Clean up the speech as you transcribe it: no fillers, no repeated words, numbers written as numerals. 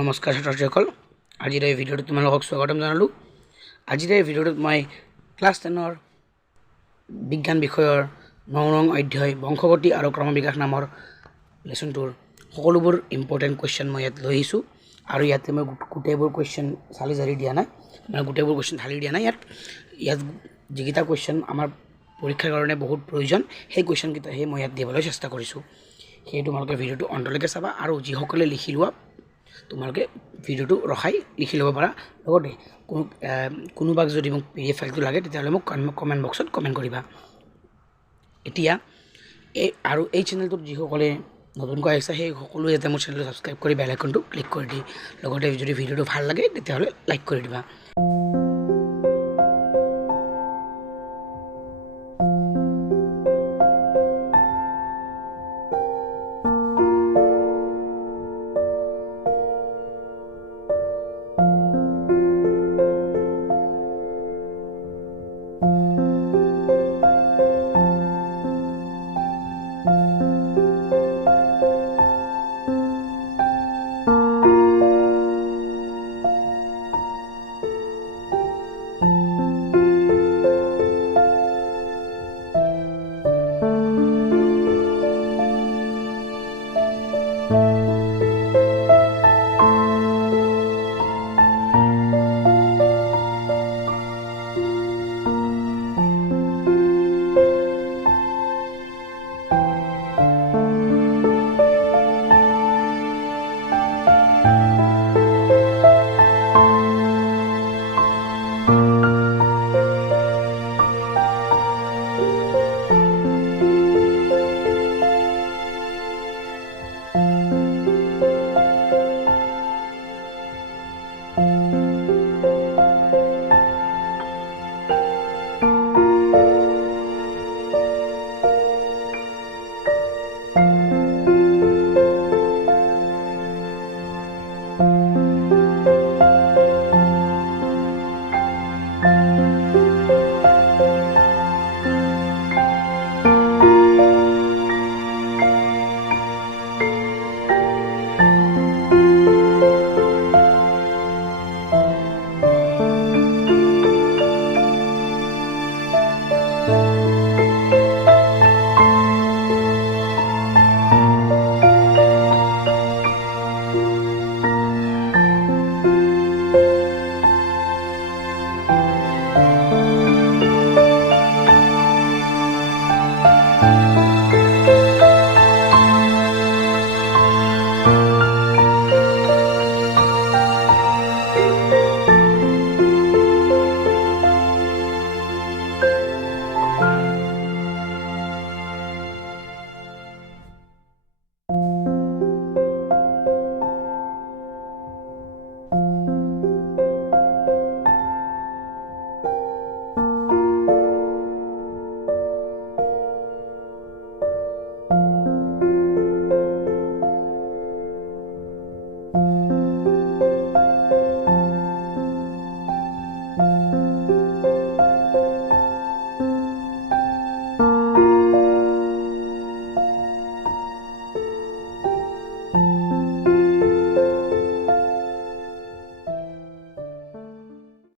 নমস্কাৰ ছাত্ৰ ছাত্ৰীসকল, আজিৰ এই ভিডিঅ'টোত তোমালোকক স্বাগতম জনালোঁ। আজিৰ এই ভিডিঅ'টোত মই ক্লাছ 10ৰ বিজ্ঞান বিষয়ৰ 9 নং অধ্যায় বংশগতি আৰু ক্ৰমবিকাশ নামৰ লেচনটোৰ সকলোবোৰ ইম্পৰ্টেণ্ট কুৱেশ্যন মই ইয়াত লৈ আহিছোঁ। আৰু ইয়াতে মই গোটেইবোৰ কুৱেশ্যন চালি জাৰি দিয়া নাই, মানে গোটেইবোৰ কুৱেশ্যন ঢালি দিয়া নাই। ইয়াত যিকেইটা কুৱেশ্যন আমাৰ পৰীক্ষাৰ কাৰণে বহুত প্ৰয়োজন, সেই কুৱেশ্যনকেইটাহে মই ইয়াত দিবলৈ চেষ্টা কৰিছোঁ। সেয়ে তোমালোকে ভিডিঅ'টো অন্তলৈকে চাবা আৰু যিসকলে লিখি লোৱা তোমালোকে ভিডিঅ'টো ৰখাই লিখি ল'ব পাৰা। লগতে কোনোবাক যদি মোক PDF ফাইলটো লাগে তেতিয়াহ'লে মোক কমেণ্ট বক্সত কমেণ্ট কৰিবা। এতিয়া এই চেনেলটোত যিসকলে নতুনকৈ আহিছে সেই সকলোৱে যাতে মোৰ চেনেলটো ছাবস্ক্ৰাইব কৰি বেল আইকনটো ক্লিক কৰি দি, লগতে যদি ভিডিঅ'টো ভাল লাগে তেতিয়াহ'লে লাইক কৰি দিবা।